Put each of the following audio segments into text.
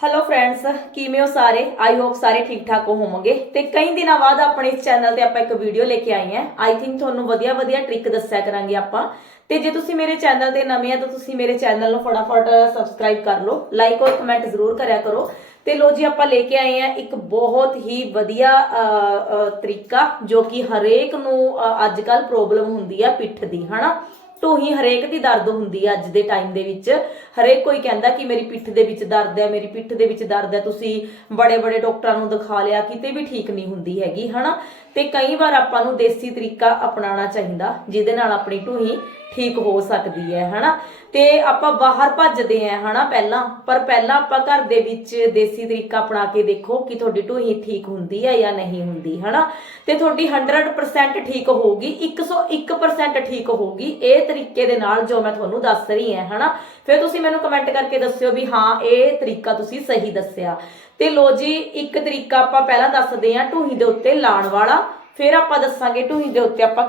Hello friends ਕਿਵੇਂ ਹੋ ਸਾਰੇ? ਆਈ ਹੋਪ ਸਾਰੇ ਠੀਕ ਠਾਕ ਹੋਵੋਗੇ। ਤੇ ਕਈ ਦਿਨਾਂ ਬਾਅਦ ਆਪਣੇ ਇਸ ਚੈਨਲ ਤੇ ਆਪਾਂ ਇੱਕ ਵੀਡੀਓ ਲੈ ਕੇ ਆਏ ਹਾਂ। ਆਈ ਥਿੰਕ ਤੁਹਾਨੂੰ ਵਧੀਆ ਵਧੀਆ ਟ੍ਰਿਕ ਦੱਸਿਆ ਕਰਾਂਗੇ ਆਪਾਂ। ਤੇ ਜੇ ਤੁਸੀਂ ਮੇਰੇ ਚੈਨਲ ਤੇ ਨਵੇਂ ਆ, ਤਾਂ ਤੁਸੀਂ ਮੇਰੇ ਚੈਨਲ ਨੂੰ ਫਟਾਫਟ ਸਬਸਕ੍ਰਾਈਬ ਕਰ ਲਓ। ਲਾਈਕ ਔਰ ਕਮੈਂਟ ਜ਼ਰੂਰ ਕਰਿਆ ਕਰੋ। ਤੇ ਲੋ ਜੀ, ਆਪਾਂ ਲੈ ਕੇ ਆਏ ਆ ਇੱਕ ਬਹੁਤ ਹੀ ਵਧੀਆ ਤਰੀਕਾ ਜੋ ਕਿ ਹਰੇਕ ਨੂੰ ਅੱਜ ਕੱਲ ਪ੍ਰੋਬਲਮ ਹੁੰਦੀ ਆ ਪਿੱਠ ਦੀ, ਹਨਾ? ਢੂਹੀ ਹਰੇਕ ਦੀ ਦਰਦ ਹੁੰਦੀ ਹੈ ਅੱਜ ਦੇ ਟਾਈਮ ਦੇ ਵਿੱਚ। ਹਰੇਕ ਕੋਈ ਕਹਿੰਦਾ ਕਿ ਮੇਰੀ ਪਿੱਠ ਦੇ ਵਿੱਚ ਦਰਦ ਹੈ, ਮੇਰੀ ਪਿੱਠ ਦੇ ਵਿੱਚ ਦਰਦ ਹੈ, ਤੁਸੀਂ ਬੜੇ ਬੜੇ ਡਾਕਟਰਾਂ ਨੂੰ ਦਿਖਾ ਲਿਆ, ਕਿਤੇ ਵੀ ਠੀਕ ਨਹੀਂ ਹੁੰਦੀ ਹੈਗੀ, ਹਨਾ? ਤੇ ਕਈ ਵਾਰ ਆਪਾਂ ਨੂੰ ਦੇਸੀ ਤਰੀਕਾ ਅਪਣਾਉਣਾ ਚਾਹੀਦਾ, ਜਿਹਦੇ ਨਾਲ ਆਪਣੀ ਢੂਹੀ ਠੀਕ ਹੋ ਸਕਦੀ ਹੈ, ਹਨਾ? ਤੇ ਆਪਾਂ ਬਾਹਰ ਭੱਜਦੇ ਆ ਹਨਾ, ਪਹਿਲਾਂ। ਪਰ ਪਹਿਲਾਂ ਆਪਾਂ ਘਰ ਦੇ ਵਿੱਚ ਦੇਸੀ ਤਰੀਕਾ ਅਪਣਾ ਕੇ ਦੇਖੋ ਕਿ ਤੁਹਾਡੀ ਢੂਹੀ ਠੀਕ ਹੁੰਦੀ ਹੈ ਜਾਂ ਨਹੀਂ ਹੁੰਦੀ, ਹਨਾ? ਤੇ ਤੁਹਾਡੀ 100% ਠੀਕ ਹੋਊਗੀ 101% ਠੀਕ ਹੋਊਗੀ। ਇਹ ਤਰੀਕੇ ਦੇ ਨਾਲ ਜੋ ਮੈਂ ਤੁਹਾਨੂੰ ਦੱਸ ਰਹੀ ਹਾਂ, ਹਨਾ? ਫਿਰ ਤੁਸੀਂ ਮੈਨੂੰ ਕਮੈਂਟ ਕਰਕੇ ਦੱਸਿਓ ਵੀ ਹਾਂ, ਇਹ ਤਰੀਕਾ ਤੁਸੀਂ ਸਹੀ ਦੱਸਿਆ। ਤੇ ਲੋ ਜੀ, ਇੱਕ ਤਰੀਕਾ ਆਪਾਂ ਪਹਿਲਾਂ ਦੱਸਦੇ ਹਾਂ, ਢੂਹੀ ਦੇ ਉੱਤੇ ਲਾਣ ਵਾਲਾ। ਫਿਰ ਆਪਾਂ ਦੱਸਾਂਗੇ ਢੂਹੀ ਦੇ ਉੱਤੇ ਆਪਾਂ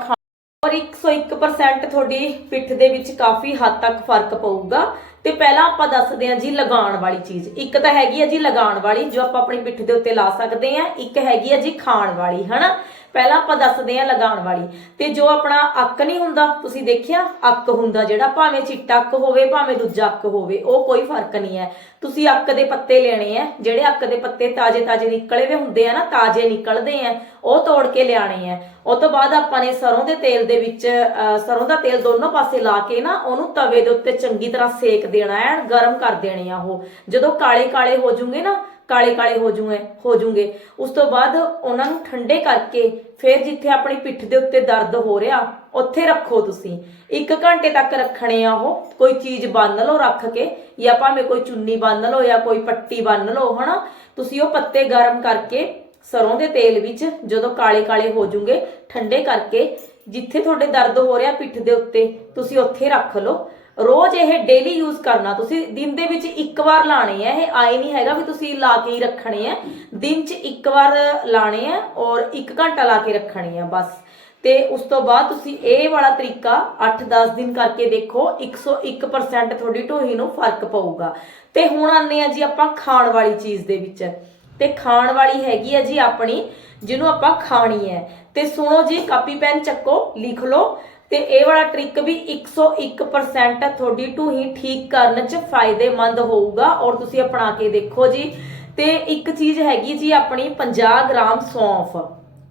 ਔਰ 101% ਤੁਹਾਡੀ ਪਿੱਠ ਦੇ ਵਿੱਚ ਕਾਫੀ ਹੱਦ ਤੱਕ ਫ਼ਰਕ ਪਊਗਾ। ਤੇ ਪਹਿਲਾਂ ਆਪਾਂ ਦੱਸਦੇ ਹਾਂ ਜੀ ਲਗਾਉਣ ਵਾਲੀ ਚੀਜ਼। ਇੱਕ ਤਾਂ ਹੈਗੀ ਹੈ ਜੀ ਲਗਾਉਣ ਵਾਲੀ, ਜੋ ਆਪਾਂ ਆਪਣੀ ਪਿੱਠ ਦੇ ਉੱਤੇ ਲਾ ਸਕਦੇ ਹਾਂ। ਇੱਕ ਹੈਗੀ ਹੈ ਜੀ ਖਾਣ ਵਾਲੀ, ਹਨਾ? ਪਹਿਲਾਂ ਆਪਾਂ ਦੱਸਦੇ ਹਾਂ ਲਗਾਉਣ ਵਾਲੀ। ਤੇ ਜੋ ਆਪਣਾ ਅੱਕ ਨਹੀਂ ਹੁੰਦਾ ਤੁਸੀਂ ਦੇਖਿਆ? ਅੱਕ ਹੁੰਦਾ ਜਿਹੜਾ ਭਾਵੇਂ ਚਿੱਟਾ ਅੱਕ ਹੋਵੇ ਭਾਵੇਂ ਦੂਜਾ ਅੱਕ ਹੋਵੇ ਉਹ ਕੋਈ ਫ਼ਰਕ ਨਹੀਂ ਹੈ। ਤੁਸੀਂ ਅੱਕ ਦੇ ਪੱਤੇ ਲੈਣੇ ਆ ਜਿਹੜੇ ਅੱਕ ਦੇ ਪੱਤੇ ਤਾਜ਼ੇ ਤਾਜ਼ੇ ਨਿਕਲੇ ਵੇ ਹੁੰਦੇ ਆ ਨਾ ਤਾਜ਼ੇ ਨਿਕਲਦੇ ਆ ਉਹ ਤੋੜ ਕੇ ਲਿਆਣੇ ਆ ਉਹ ਤੋਂ ਬਾਅਦ ਆਪਾਂ ਨੇ ਸਰੋਂ ਦੇ ਤੇਲ ਦੇ ਵਿੱਚ ਅਹ, ਸਰੋਂ ਦਾ ਤੇਲ ਦੋਨੋਂ ਪਾਸੇ ਲਾ ਕੇ ਨਾ ਉਹਨੂੰ ਤਵੇ ਦੇ ਉੱਤੇ ਚੰਗੀ ਤਰ੍ਹਾਂ ਸੇਕ ਦੇਣਾ ਹੈ ਗਰਮ ਕਰ ਦੇਣੇ ਆ ਉਹ। ਜਦੋਂ ਕਾਲੇ ਕਾਲੇ ਹੋ ਜੂਗੇ ਨਾ ਕਾਲੇ ਕਾਲੇ ਹੋ ਜੂਗੇ ਹੋ ਜੂਗੇ। ਉਸ ਤੋਂ ਬਾਅਦ ਉਹਨਾਂ ਨੂੰ ਠੰਡੇ ਕਰਕੇ ਫਿਰ ਜਿੱਥੇ ਆਪਣੀ ਪਿੱਠ ਦੇ ਉੱਤੇ ਦਰਦ ਹੋ ਰਿਹਾ, ਉੱਥੇ ਰੱਖੋ ਤੁਸੀਂ। 1 ਘੰਟੇ ਤੱਕ ਰੱਖਣੇ ਆ ਉਹ, ਕੋਈ ਚੀਜ਼ ਬੰਨ ਲਓ ਰੱਖ ਕੇ, ਜਾਂ ਭਾਵੇਂ ਕੋਈ ਚੁੰਨੀ ਬੰਨ ਲਓ ਜਾਂ ਕੋਈ ਪੱਟੀ ਬੰਨ ਲਓ, ਹਨਾ? ਤੁਸੀਂ ਉਹ ਪੱਤੇ ਗਰਮ ਕਰਕੇ ਸਰੋਂ ਦੇ ਤੇਲ ਵਿੱਚ ਜਦੋਂ ਕਾਲੇ ਕਾਲੇ ਹੋ ਜੂਗੇ, ਠੰਡੇ ਕਰਕੇ ਜਿੱਥੇ ਤੁਹਾਡੇ ਦਰਦ ਹੋ ਰਿਹਾ ਪਿੱਠ ਦੇ ਉੱਤੇ, ਤੁਸੀਂ ਉੱਥੇ ਰੱਖ ਲਓ। ਰੋਜ਼ ਇਹ ਡੇਲੀ ਯੂਜ਼ ਕਰਨਾ। ਤੁਸੀਂ ਦਿਨ ਦੇ ਵਿੱਚ ਇੱਕ ਵਾਰ ਲਾਣੇ ਆ, ਇਹ ਆਏ ਨਹੀਂ ਹੈਗਾ ਵੀ ਤੁਸੀਂ ਲਾ ਕੇ ਹੀ ਰੱਖਣੇ ਆ। ਦਿਨ 'ਚ ਇੱਕ ਵਾਰ ਲਾਣੇ ਆ ਔਰ 1 ਘੰਟਾ ਲਾ ਕੇ ਰੱਖਣੇ ਆ ਬਸ। ਤੇ ਉਸ ਤੋਂ ਬਾਅਦ ਤੁਸੀਂ ਇਹ ਵਾਲਾ ਤਰੀਕਾ 8-10 ਦਿਨ ਕਰਕੇ ਦੇਖੋ 101% ਤੁਹਾਡੀ ਢੋਹੀ ਨੂੰ ਫ਼ਰਕ ਪਊਗਾ। ਤੇ ਹੁਣ ਆਨੇ ਆ ਜੀ ਆਪਾਂ ਖਾਣ ਵਾਲੀ ਚੀਜ਼ ਦੇ ਵਿੱਚ। ਤੇ ਖਾਣ ਵਾਲੀ ਹੈਗੀ ਆ ਜੀ ਆਪਣੀ, ਜਿਹਨੂੰ ਆਪਾਂ ਖਾਣੀ ਹੈ। ਤੇ ਸੁਣੋ ਜੀ, ਕਾਪੀ, ਪੈਨ ਚੱਕੋ, ਲਿਖ ਲਓ। ਤੇ ਇਹ ਵਾਲਾ ਟ੍ਰਿਕ ਵੀ 101% ਤੁਹਾਡੀ ਢੂਹੀ ਠੀਕ ਕਰਨ 'ਚ ਫਾਇਦੇਮੰਦ ਹੋਊਗਾ। ਔਰ ਤੁਸੀਂ ਅਪਣਾ ਕੇ ਦੇਖੋ ਜੀ, ਤੇ ਇੱਕ ਚੀਜ਼ ਹੈਗੀ ਜੀ ਆਪਣੀ 50 ਗ੍ਰਾਮ ਸੌਂਫ।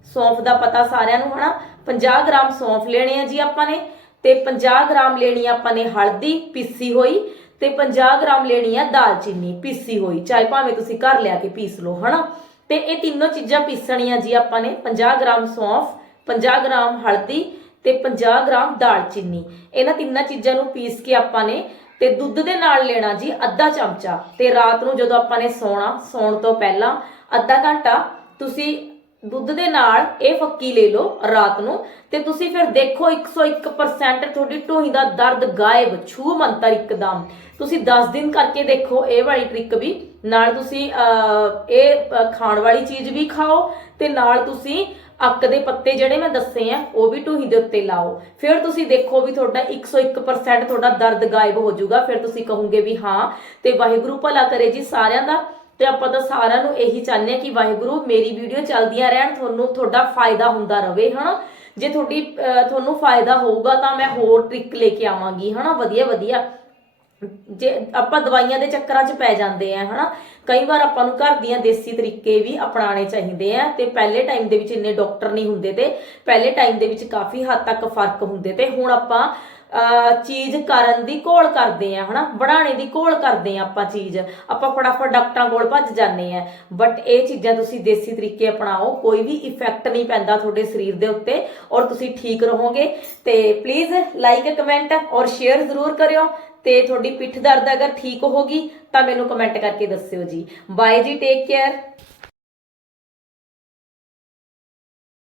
ਸੌਂਫ ਦਾ ਪਤਾ ਸਾਰਿਆਂ ਨੂੰ ਹਨਾ? 50 ਗ੍ਰਾਮ ਸੌਂਫ ਲੈਣੇ ਆ ਜੀ ਆਪਾਂ ਨੇ, ਤੇ 50 ਗ੍ਰਾਮ ਲੈਣੀ ਆਪਾਂ ਨੇ ਹਲਦੀ, ਪੀਸੀ ਹੋਈ, ਤੇ 50 ਗ੍ਰਾਮ ਲੈਣੀ ਆ ਦਾਲਚੀਨੀ, ਪੀਸੀ ਹੋਈ। ਚਾਹੇ ਭਾਵੇਂ ਤੁਸੀਂ ਘਰ ਲਿਆ ਕੇ ਪੀਸ ਲਓ, ਹਨਾ? ਤੇ ਇਹ ਤਿੰਨੋਂ ਚੀਜ਼ਾਂ ਪੀਸਣੀਆਂ ਜੀ ਆਪਾਂ ਨੇ 50 ਗ੍ਰਾਮ ਸੌਂਫ 50 ਗ੍ਰਾਮ ਹਲਦੀ ਤੇ 50 ਗ੍ਰਾਮ ਦਾਲਚੀਨੀ ਇਹਨਾਂ ਤਿੰਨਾਂ ਚੀਜ਼ਾਂ ਨੂੰ ਪੀਸ ਕੇ ਆਪਾਂ ਨੇ ਤੇ ਦੁੱਧ ਦੇ ਨਾਲ ਲੈਣਾ ਜੀ ਅੱਧਾ ਚਮਚਾ। ਤੇ ਰਾਤ ਨੂੰ ਜਦੋਂ ਆਪਾਂ ਨੇ ਸੌਣਾ ਸੌਣ ਤੋਂ ਪਹਿਲਾਂ ਅੱਧਾ ਘੰਟਾ ਤੁਸੀਂ ਦੁੱਧ ਦੇ ਨਾਲ ਇਹ ਫੱਕੀ ਲੈ ਲਓ ਰਾਤ ਨੂੰ ਤੇ ਤੁਸੀਂ ਫਿਰ ਦੇਖੋ 101% ਤੁਹਾਡੀ ਢੋਹੀ ਦਾ ਦਰਦ ਗਾਇਬ ਛੂ ਮੰਤਰ ਇੱਕਦਮ। ਤੁਸੀਂ 10 ਦਿਨ ਕਰਕੇ ਦੇਖੋ ਇਹ ਵਾਲੀ ਟ੍ਰਿਕ ਵੀ। ਨਾਲ ਤੁਸੀਂ ਅਹ, ਇਹ ਖਾਣ ਵਾਲੀ ਚੀਜ਼ ਵੀ ਖਾਓ ਤੇ ਨਾਲ ਤੁਸੀਂ ਅੱਕ ਦੇ ਪੱਤੇ ਜਿਹੜੇ ਮੈਂ ਦੱਸੇ ਆ ਉਹ ਵੀ ਢੂਹੀ ਦੇ ਉੱਤੇ ਲਾਓ। ਫਿਰ ਤੁਸੀਂ ਦੇਖੋ ਵੀ ਤੁਹਾਡਾ 101% ਤੁਹਾਡਾ ਦਰਦ ਗਾਇਬ ਹੋ ਜਾਊਗਾ। ਫਿਰ ਤੁਸੀਂ ਕਹੋਗੇ ਵੀ ਹਾਂ ਤੇ ਵਾਹਿਗੁਰੂ ਭਲਾ ਕਰੇ ਜੀ ਸਾਰਿਆਂ ਦਾ। ਤੇ ਆਪਾਂ ਤਾਂ ਸਾਰਿਆਂ ਨੂੰ ਇਹੀ ਚਾਹੁੰਦੇ ਆ ਕਿ ਵਾਹਿਗੁਰੂ ਮੇਰੀ ਵੀਡੀਓ ਚੱਲਦੀਆਂ ਰਹਿਣ ਤੁਹਾਨੂੰ ਤੁਹਾਡਾ ਫਾਇਦਾ ਹੁੰਦਾ ਰਹੇ ਹਨਾ? ਜੇ ਤੁਹਾਡੀ ਅਹ, ਤੁਹਾਨੂੰ ਫਾਇਦਾ ਹੋਊਗਾ ਤਾਂ ਮੈਂ ਹੋਰ ਟ੍ਰਿਕ ਲੈ ਕੇ ਆਵਾਂਗੀ ਹਨਾ? ਵਧੀਆ ਵਧੀਆ। ਜੇ ਆਪਾਂ ਦਵਾਈਆਂ ਦੇ ਚੱਕਰਾਂ 'ਚ ਪੈ ਜਾਂਦੇ ਆ, ਹਨਾ? ਕਈ ਵਾਰ ਆਪਾਂ ਨੂੰ ਘਰ ਦੀਆਂ ਦੇਸੀ ਤਰੀਕੇ ਵੀ ਅਪਣਾਉਣੇ ਚਾਹੀਦੇ ਆ ਤੇ ਪਹਿਲੇ ਟਾਈਮ ਦੇ ਵਿੱਚ ਇੰਨੇ ਡਾਕਟਰ ਨਹੀਂ ਹੁੰਦੇ ਤੇ ਪਹਿਲੇ ਟਾਈਮ ਦੇ ਵਿੱਚ ਕਾਫੀ ਹੱਦ ਤੱਕ ਫ਼ਰਕ ਹੁੰਦੇ ਤੇ ਹੁਣ ਆਪਾਂ ਚੀਜ਼ ਕਰਨ ਦੀ ਘੋਲ ਕਰਦੇ ਆ, ਹਨਾ? ਬਣਾਉਣੇ ਦੀ ਘੋਲ ਕਰਦੇ ਆ ਆਪਾਂ ਚੀਜ਼। ਆਪਾਂ ਫਟਾਫਟ ਡਾਕਟਰਾਂ ਕੋਲ ਭੱਜ ਜਾਂਦੇ ਆ। ਬਟ ਇਹ ਚੀਜ਼ਾਂ ਤੁਸੀਂ ਦੇਸੀ ਤਰੀਕੇ ਅਪਣਾਓ, ਕੋਈ ਵੀ ਇਫੈਕਟ ਨਹੀਂ ਪੈਂਦਾ ਤੁਹਾਡੇ ਸਰੀਰ ਦੇ ਉੱਤੇ ਔਰ ਤੁਸੀਂ ਠੀਕ ਰਹੋਗੇ ਤੇ ਪਲੀਜ਼ ਲਾਈਕ ਕਮੈਂਟ ਔਰ ਸ਼ੇਅਰ ਜ਼ਰੂਰ ਕਰਿਓ। ਤੇ ਤੁਹਾਡੀ ਪਿੱਠ ਦਰਦ ਅਗਰ ਠੀਕ ਹੋਗੀ ਤਾਂ ਮੈਨੂੰ ਕਮੈਂਟ ਕਰਕੇ ਦੱਸਿਓ ਜੀ। ਬਾਏ ਜੀ ਟੇਕ ਕੇਅਰ